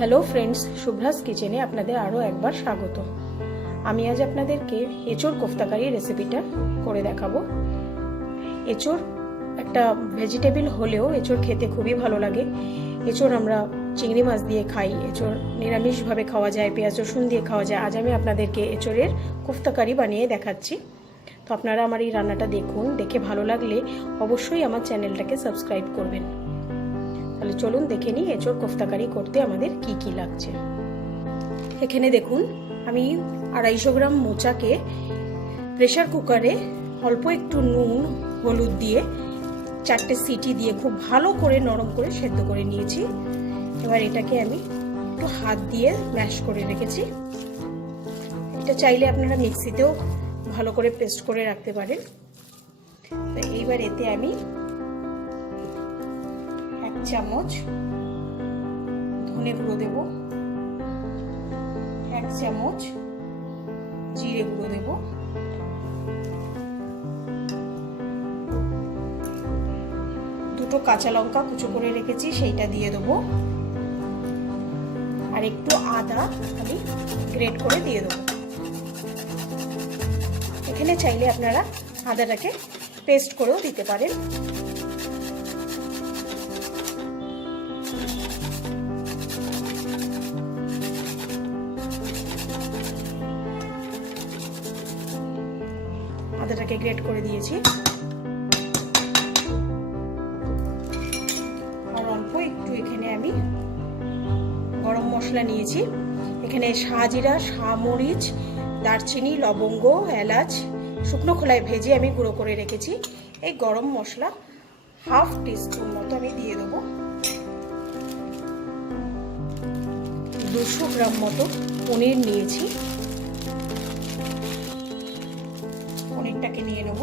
Hello friends, শুভ্রাস কিচেনে আপনাদের আরও একবার স্বাগত। আমি আজ আপনাদেরকে এঁচোড় কোফতাকারি রেসিপিটা করে দেখাবো। এঁচোড় একটা ভেজিটেবল হলেও এঁচোড় খেতে খুবই ভালো লাগে। এঁচোড় আমরা চিংড়ি মাছ দিয়ে খাই, এঁচোড় নিরামিষভাবে খাওয়া যায়, পেঁয়াজ রসুন দিয়ে খাওয়া যায়। আজ আমি আপনাদেরকে এঁচোড়ের কোফতাকারি বানিয়ে দেখাচ্ছি। তো আপনারা আমার এই রান্নাটা দেখুন, দেখে ভালো লাগলে অবশ্যই আমার চ্যানেলটাকে সাবস্ক্রাইব করবেন। তাহলে চলুন দেখে নিই এঁচোড় কোফতাকারি করতে আমাদের কি কি লাগছে। এখানে দেখুন, আমি 250 গ্রাম মোচাকে প্রেসার কুকারে অল্প একটু নুন হলুদ দিয়ে 4টে সিটি দিয়ে খুব ভালো করে নরম করে সেদ্ধ করে নিয়েছি। এবার এটাকে আমি একটু হাত দিয়ে ম্যাশ করে রেখেছি। এটা চাইলে আপনারা মিক্সিতেও ভালো করে পেস্ট করে রাখতে পারেন। তো এইবার এতে আমি 1 চামচ ধনে গুঁড়ো দেব, 1 চামচ জিরে গুঁড়ো দেব, 2টো কাঁচা লঙ্কা কুচো করে রেখেছি সেইটা দিয়ে দেবো, আর একটু আদা আমি গ্রেট করে দিয়ে দেবো। এখানে চাইলে আপনারা আদাটাকে পেস্ট করেও দিতে পারেন। আদাটাকে গ্রেট করে দিয়েছি, আর অল্প একটু এখানে আমি গরম মশলা নিয়েছি। এখানে শাহজিরা, শাহমরিচ, দারচিনি, লবঙ্গ, এলাচ শুকনো খোলায় ভেজে আমি গুঁড়ো করে রেখেছি। এই গরম মশলা 1/2 টিস্পুন মতো আমি দিয়ে দেবো। 200 গ্রাম মতো পনির নিয়েছি, পনিরটাকে নিয়ে নেব।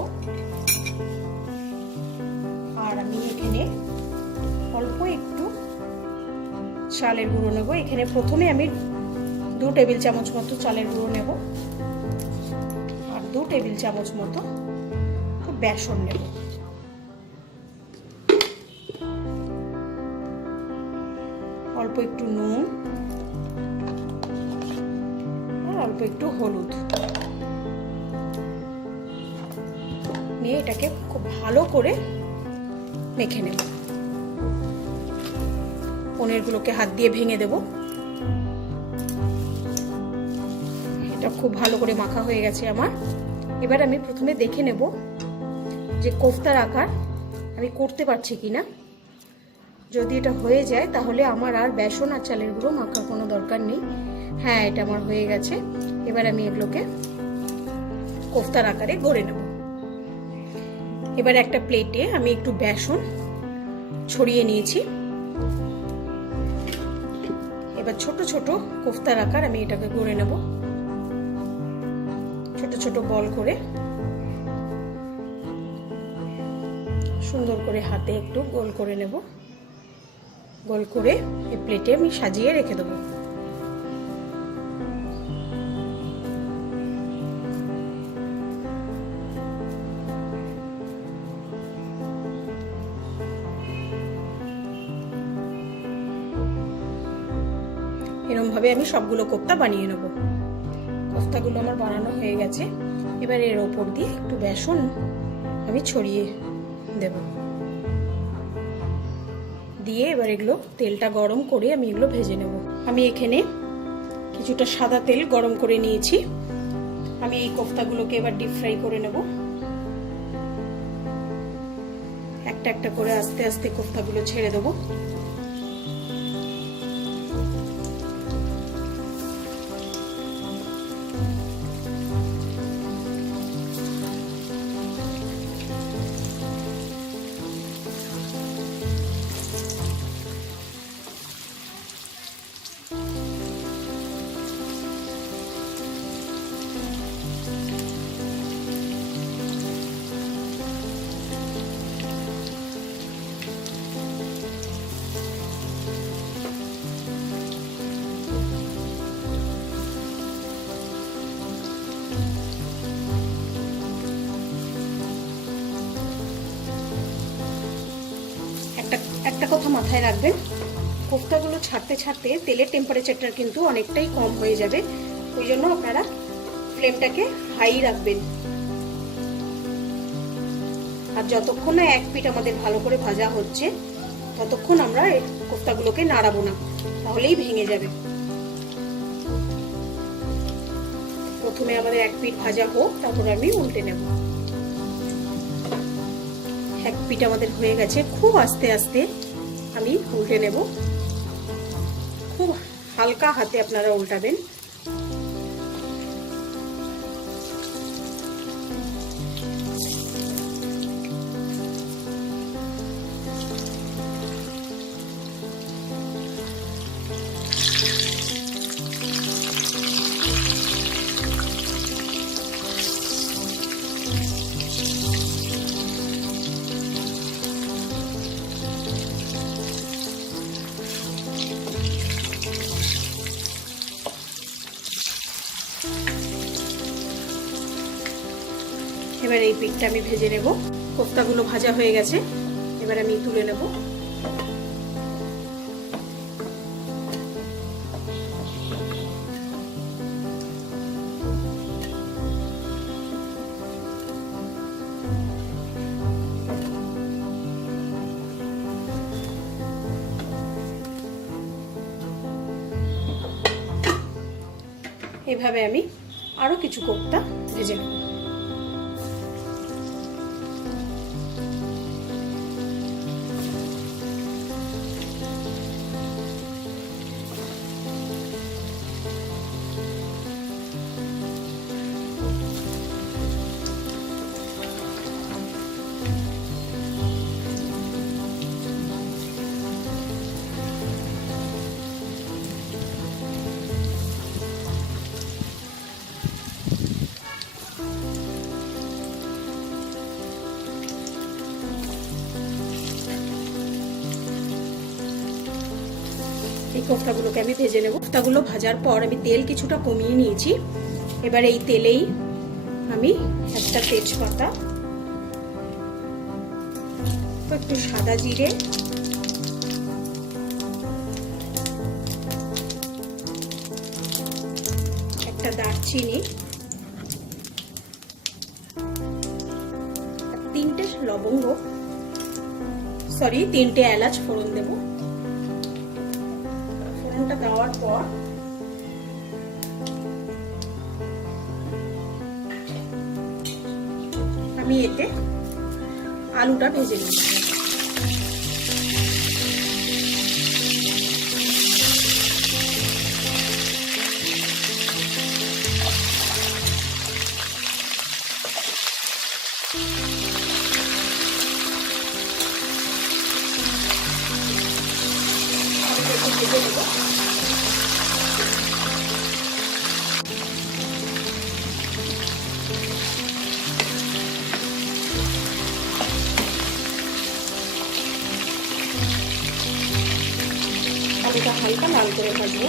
আর আমি এখানে অল্প একটু চালের গুঁড়ো নেব। এখানে প্রথমে আমি 2 টেবিল চামচ মতো চালের গুঁড়ো নেব, আর 2 টেবিল চামচ মতো বেসন নেব। অল্প একটু নুন আর অল্প একটু হলুদ নিয়ে এটাকে খুব ভালো করে মেখে নেব। পনিরগুলোকে হাত দিয়ে ভেঙে দেব। এটা খুব ভালো করে মাখা হয়ে গেছে আমার। এবার আমি প্রথমে দেখে নেব যে কোফতার আকার আমি করতে পারছি কিনা। যদি এটা হয়ে যায় তাহলে আমার আর বেসন আর চালের গুঁড়ো মাখার কোনো দরকার নেই। হ্যাঁ, এটা আমার হয়ে গেছে। এবার আমি এগুলোকে কোফতার আকারে গড়ে নেব। এবার একটা প্লেটে আমি একটু বেসন ছড়িয়ে নিয়েছি। এবার ছোট ছোট কোফতার আকার আমি এটাকে গড়ে নেব। ছোট ছোট বল করে সুন্দর করে হাতে একটু গোল করে নেব। গোল করে এই প্লেটে আমি সাজিয়ে রেখে দেবো। এরকমভাবে আমি সবগুলো কোফতা বানিয়ে নেব। কোফতাগুলো আমার বানানো হয়ে গেছে। এবার এর ওপর দিয়ে একটু বেসন আমি ছড়িয়ে দেব। দিয়ে এবার এগুলো তেলটা গরম করে আমি এগুলো ভেজে নেব। আমি এখানে কিছুটা সাদা তেল গরম করে নিয়েছি। আমি এই কোফতাগুলোকে এবার ডিপ ফ্রাই করে নেব। একটা একটা করে আস্তে আস্তে কোফতাগুলো ছেড়ে দেবো। একটা কথা মাথায় রাখবেন, কোফতাগুলো ছাড়তে ছাড়তে তেলের টেম্পারেচারটা কিন্তু অনেকটাই কম হয়ে যাবে, ওই জন্য আপনারা ফ্লেমটাকে হাই রাখবেন। আর যতক্ষণ না এক পিঠ আমাদের ভালো করে ভাজা হচ্ছে ততক্ষণ আমরা কোফতাগুলোকে নাড়াবো না, তাহলেই ভেঙে যাবে। প্রথমে আমাদের এক পিঠ ভাজা হোক, তারপর আমি উল্টে নেব। এক পিঠ আমাদের হয়ে গেছে, খুব আস্তে আস্তে আমি উল্টে নেব। খুব হালকা হাতে আপনারা উল্টাবেন। এবার এই পিঠটা আমি ভেজে নেব। কোফতাগুলো ভাজা হয়ে গেছে, এবার আমি তুলে নেব। এভাবে আমি আরো কিছু কোফতা ভেজে নেব। এই কোফতাগুলোকে আমি ভেজে নেব। কোফতাগুলো ভাজার পর আমি তেল কিছুটা কমিয়ে নিয়েছি। এবার এই তেলেই আমি একটা তেজপাতা, একটু সাদা জিরে, একটা দারচিনি, তিনটে লবঙ্গ, তিনটে এলাচ ফোড়ন দেব। ফোড়নটা দেওয়ার পর আমি এতে আলুটা ভেজে নিই। ভেজে নেব। আলুটা হালকা লাল করে ভাজবো।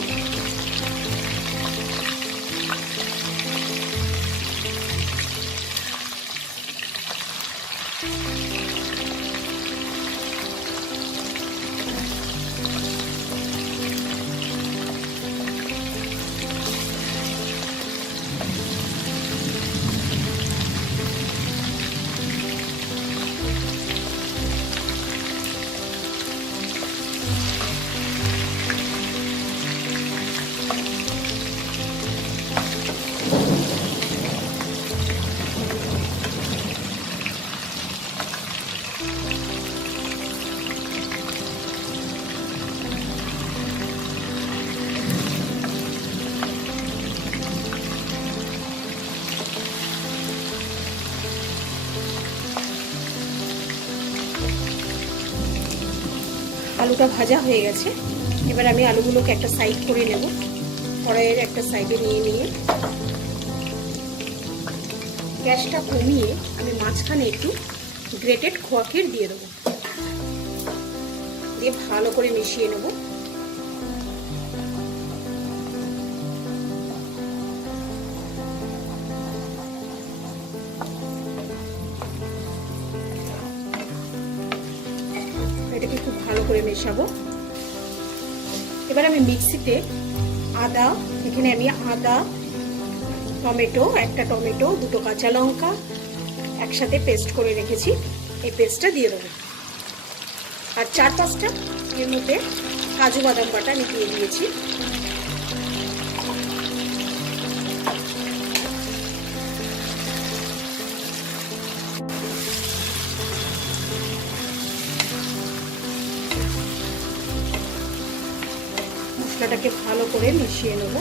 আলুটা ভাজা হয়ে গেছে, এবার আমি আলুগুলোকে একটা সাইড করে নেব। কড়াইয়ের একটা সাইডে নিয়ে গ্যাসটা কমিয়ে আমি মাঝখানে একটু গ্রেটেড খোয়া ক্ষীর দিয়ে দেবো, দিয়ে ভালো করে মিশিয়ে নেব। এটাকে খুব ভালো করে মেশাবো। এবার আমি মিক্সিতে আদা, এখানে আমি আদা, টমেটো, একটা টমেটো, দুটো কাঁচা লঙ্কা একসাথে পেস্ট করে রেখেছি, এই পেস্টটা দিয়ে দেবো। আর 4-5টা এর মধ্যে কাজু বাদাম বাটা আমি দিয়ে দিয়েছি। মশলাটাকে ভালো করে মিশিয়ে নেব।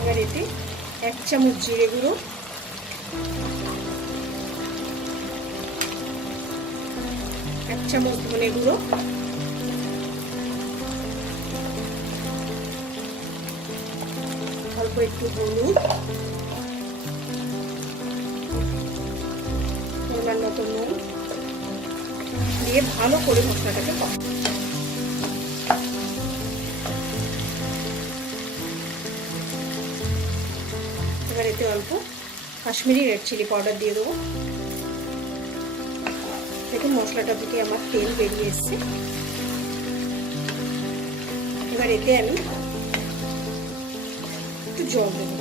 এবার এতে 1 চামচ জিরে গুঁড়ো, 1 চামচ ধনে গুঁড়ো, অল্প একটু হলুদ, পরিমাণ মতো নুন দিয়ে ভালো করে মশলাটাকে কষাবো। এবার এতে অল্প কাশ্মীরি রেড চিলি পাউডার দিয়ে দেবো। দেখুন মশলাটা থেকে আমার তেল বেরিয়ে এসছে। এবার এতে আমি একটু জল দেবো।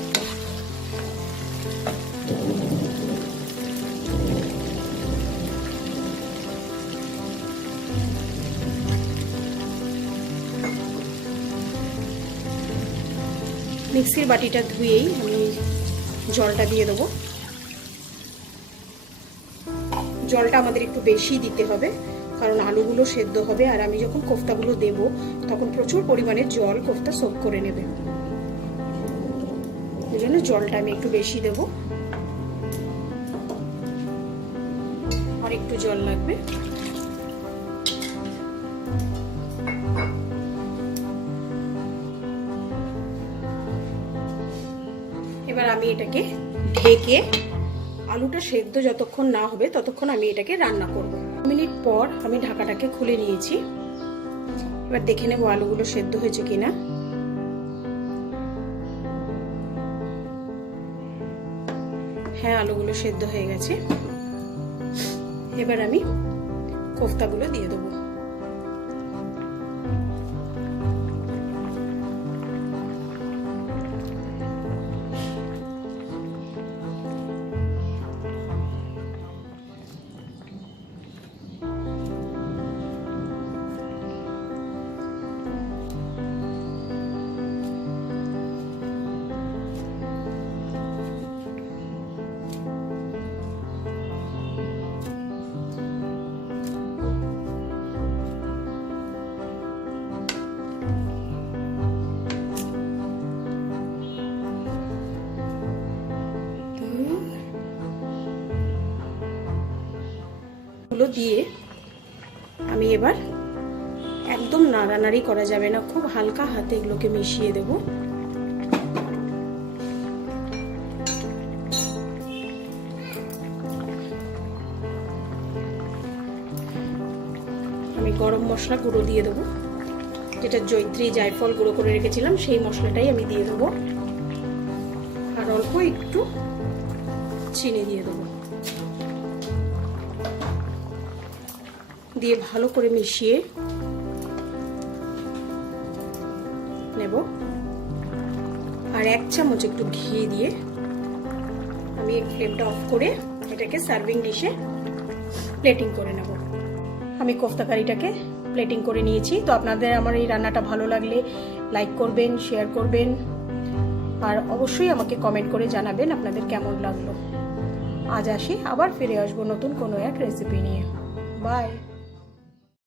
মিক্সির বাটিটা ধুয়েই আমি জলটা দিয়ে দেবো। জলটা আমাদের একটু বেশি দিতে হবে, কারণ আলুগুলো সেদ্ধ হবে, আর আমি যখন কোফতাগুলো দেব তখন প্রচুর পরিমাণে জল কোফতা সোক করে নেবে, এই জন্য জলটা আমি একটু বেশি দেব। আর একটু জল লাগবে। এবার আমি এটাকে ঢেকে আলুটা সেদ্ধ যতক্ষণ না হবে ততক্ষণ আমি এটাকে রান্না করব। 2 মিনিট পর আমি ঢাকাটাকে খুলে নিয়েছি। এবার দেখে নেব আলুগুলো সেদ্ধ হয়েছে কিনা। হ্যাঁ, আলুগুলো সেদ্ধ হয়ে গেছে। এবার আমি কোফতাগুলো দিয়ে দেবো। দিয়ে আমি এবার একদম নাড়ানাড়ি করা যাবে না, খুব হালকা হাতে এগুলোকে মিশিয়ে দেব। আমি গরম মশলা গুঁড়ো দিয়ে দেবো, যেটা জয়িত্রী জায়ফল গুঁড়ো করে রেখেছিলাম সেই মশলাটাই আমি দিয়ে দেবো। আর অল্প একটু চিনি দিয়ে দেবো, দিয়ে ভালো করে মিশিয়ে নেব। আর 1 চামচ একটু ঘি দিয়ে আমি ফ্লেমটা অফ করে এটাকে সার্ভিং ডিশে প্লেটিং করে নেব। আমি কোফতা কারিটাকে প্লেটিং করে নিয়েছি। তো আপনাদের আমার এই রান্নাটা ভালো লাগলে লাইক করবেন, শেয়ার করবেন, আর অবশ্যই আমাকে কমেন্ট করে জানাবেন আপনাদের কেমন লাগলো। আজ আসি, আবার ফিরে আসবো নতুন কোনো এক রেসিপি নিয়ে। বাই।